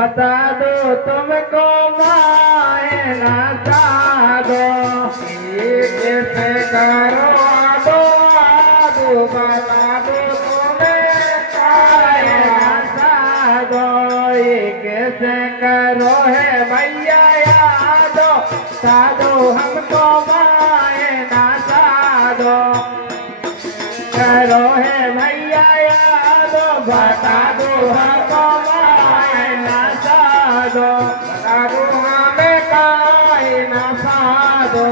बता दो तुमको माए ना साधो कैसे करो आदो आदो बता दो तुम्हें माए ना साधो कैसे करो है भैया यादो साधो हमको माए ना साधो करो है भैया यादो बता दो हमको माए ना साधो बता दो हमें काहे ना साधो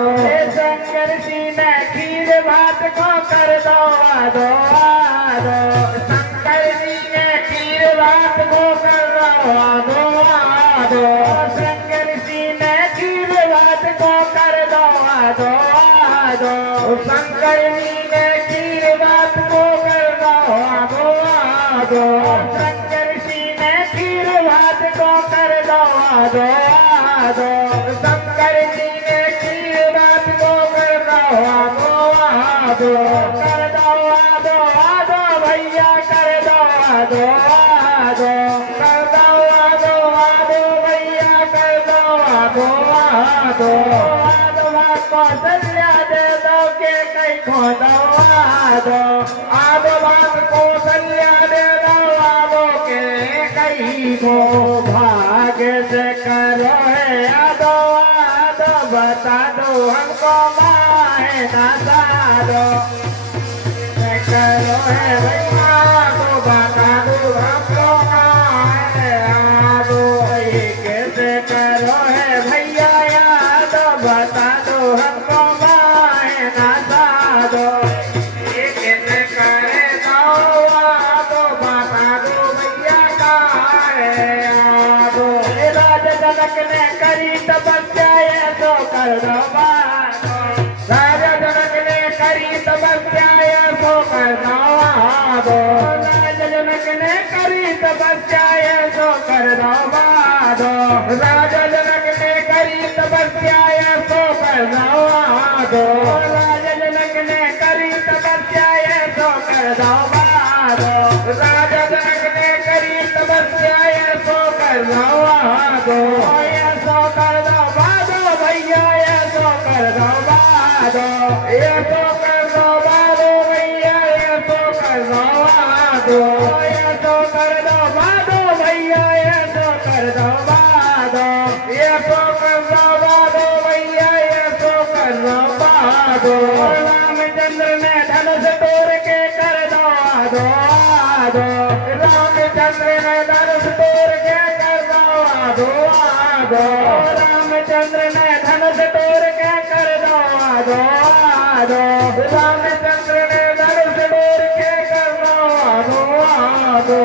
शंकर जी ने खीर भात को कर दो आदो आदो शंकर जी ने खीर भात को कर दो आदो आदो शंकर जी ने खीर भात को कर दो आदो आदो शंकर जी ने खीर भात को कर दो आदो आदो शंकर जी ने खीर भात को कर दो आदो आदो शंकर जी ने खीर भात को कर दो आदो आदो कर दो आदो आदो भैया कर दो आदो आदो कर दो आदो आदो भैया कर दो आदो आदो आदो को सल्ला दे दो के कई खो दो आदो आदो बात को सल्ला दे दो आदो के कई को भाग्य से करो है आदो आदो बता दो हमको माए ना साधो करो है भैया को बता दो हमको माए आदो ये कैसे करो है भैया यादो बता दो हमको माए ना साधो ये कैसे करे दो आदो बता दो भैया काहे आदो राजा जनक ने करी तपस्या ये तो कर दो बादो राजा जनक ने करी तपस्या ये तो कर दो आदो राजा जनक ने करी तपस्या ये तो कर दो बादो राजा जनक ने करी तपस्या ये तो कर दो आदो राजा जनक ने करी तपस्या ये तो कर दो बादो राजा जनक ने करी तपस्या ये तो कर दो आदो ये तो कर दो बादो भैया ये तो कर दो बादो ये तो कर दो बादो भैया ये तो कर दो आदो ये तो कर दो बादो भैया ये तो कर दो बादो ये तो कर दो बादो भैया ये तो कर दो बादो रामचंद्र ने धनुष तोड़ के कर दो आदो आदो रामचंद्र ने धनुष तोड़ के कर दो आदो आदो रामचंद्र ने धनुष तोड़ के कर दो आदो आदो रामचंद्र ने धनुष तोड़ के कर दो आदो आदो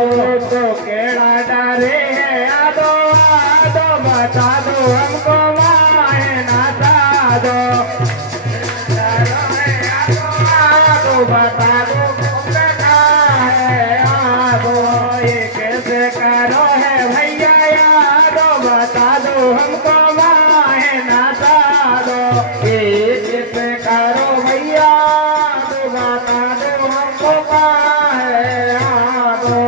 तो केड़ा डरे है आदो आदो बता दो हमको माए ना साधो आदो बता दो आदो ये कैसे करो है भैया यादो बता दो हमको माए ना साधो ये कैसे करो भैया तो बता दो हमको माए यादो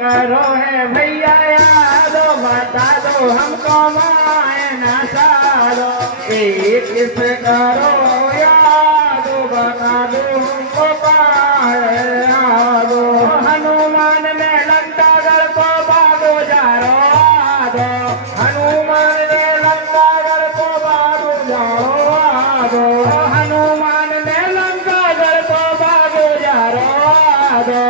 करो है भैया यादो बता दो हमको माए ना साधो ये कैसे करो यादो बता दो हमको माए यादो हनुमान ने लंका गढ़ को भागो जा रो आदो हनुमान ने लंका गढ़ को भागो जा रो आदो हनुमान ने लंका गढ़ को भागो जा रो आदो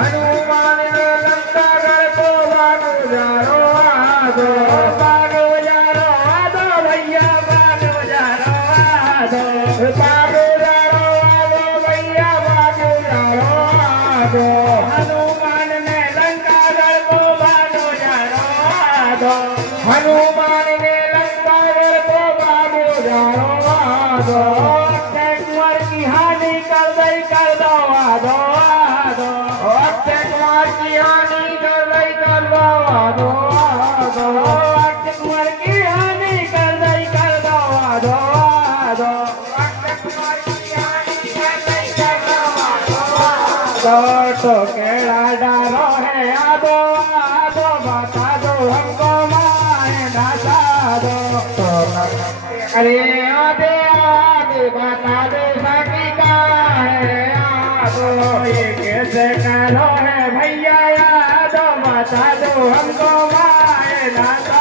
हनुमान ने लंका गढ़ को भागो जा रो आदो भागो जा रो आदो भैया भागो जा रो आदो भागो जा रो आदो भैया भागो जा रो आदो हनुमान ने लंका गढ़ को भागो जा रो आदो हनुमान ने लंका गढ़ को भागो जा रो आदो अक्षय कुंवर की हानि कर दो आदो आदो अक्षय कुंवर की हानि कर दो आदो आदो अक्षय कुंवर की हानि कर दो आदो आदो अक्षय कुंवर की हानि कर दो आदो आदो तो केड़ा डरो है आदो आदो बता दो अरे आधे आधे बता दो सखी का है आदो ये कैसे करो है भैया याद बता दो हमको माए नाता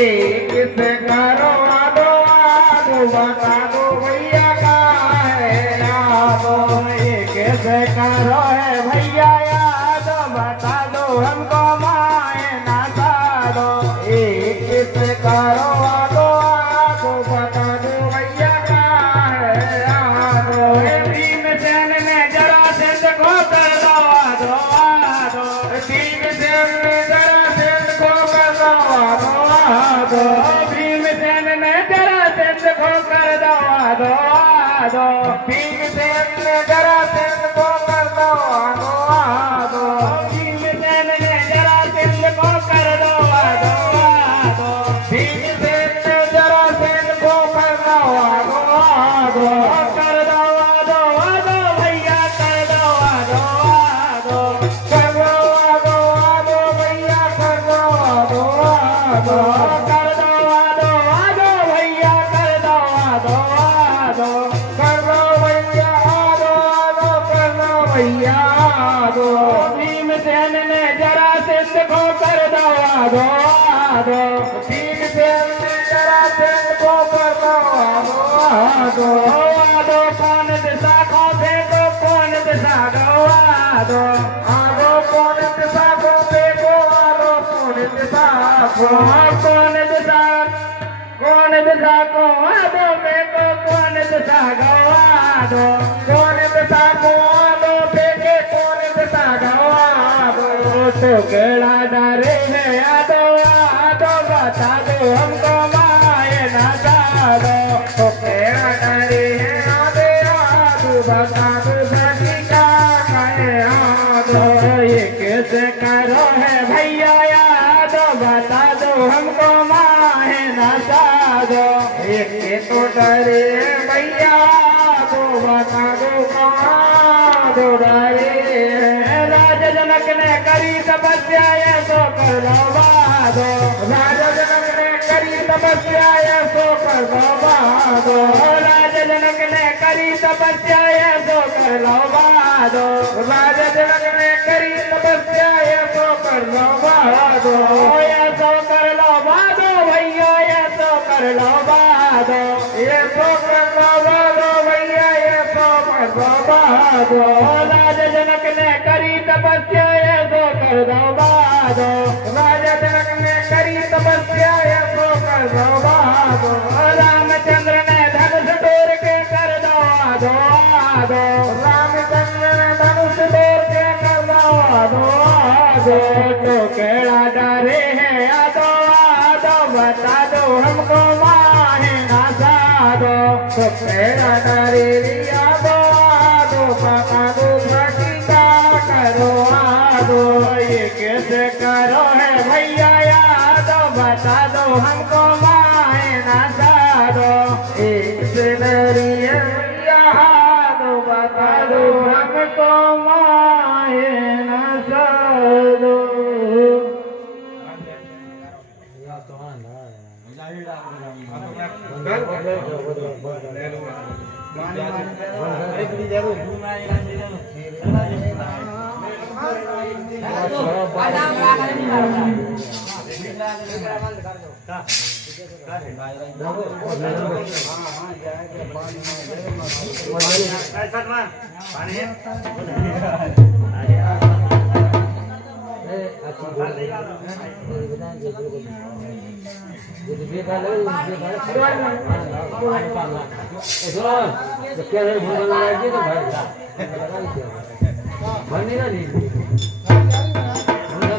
एक से करो आदो आदो बता दो भैया का है आदो ये कैसे करो है भैया याद बता दो हमको माए नाता दो एक से करो आदो आदो बता दो भैया का है आदो भीमसेन ने जरा से देखो कर दो आदो आदो भीमसेन ने जरा से देखो कर दो आदो आदो भीमसेन ने जरा से देखो कर दो आदो आदो भीमसेन ने जरा से देखो कर दो आदो आदो भीमसेन ने जरा से देखो कर दो आदो आदो भीमसेन ने जरा से देखो कर दो आदो आदो कर दो आदो आदो भैया कर दो आदो आदो कर दो आदो आदो भैया कर दो आदो आदो कर दो आदो आदो भैया कर दो आदो आदो कर दो भैया आदो आदो कर दो भैया आदो भीमसेन ने जरा से देखो कर दो आदो आदो भीमसेन ने जरा से देखो कर दो आदो आदो आदो कौन दिशा को देखो कौन दिशा गो आदो आदो कौन दिशा को देखो आदो कौन दिशा को कौन दिशा को आदो देखो कौन दिशा गो आदो कौन दिशा को आदो देखे कौन दिशा गो आदो तो केड़ा डरे है आदो आदो बता दो हमको माए ना जादो तो केड़ा डरे है आदो आदो बता दो सखी का कहे आदो ये कैसे करो है भैया यादो बता दो हमको माए ना जादो एक तो डरे है भैया तो बता दो कहाँ दो डरे है राजा जनक ने करी तपस्या ये सो कर लो बादो राजा जनक ने करी तपस्या ये सो कर लो बादो राजा जनक ने करी तपस्या ये सो कर लो बादो राजा जनक ने करी तपस्या ये सो कर लो बादो ये सो कर लो बादो भैया ये सो कर लो बादो ये सो कर लो बादो भैया ये सो कर लो बादो राजा जनक ने करी तपस्या ये सो कर लो बादो राजा जनक ने करी तपस्या ये सो कर लो बादो रामचंद्र ने धनुष तोड़ के कर दो आदो आदो रामचंद्र ने धनुष तोड़ के कर दो आदो आदो तो केड़ा डरे है आदो आदो बता दो हमको माहे ना जादो तो केड़ा डरे आदो आदो बता दो सखी का करो आदो ये कैसे करो है भैया यादो बता दो हमको माए ना जादो एक से डरी है भैया यादो बता दो हमको माए ना जादो क्या है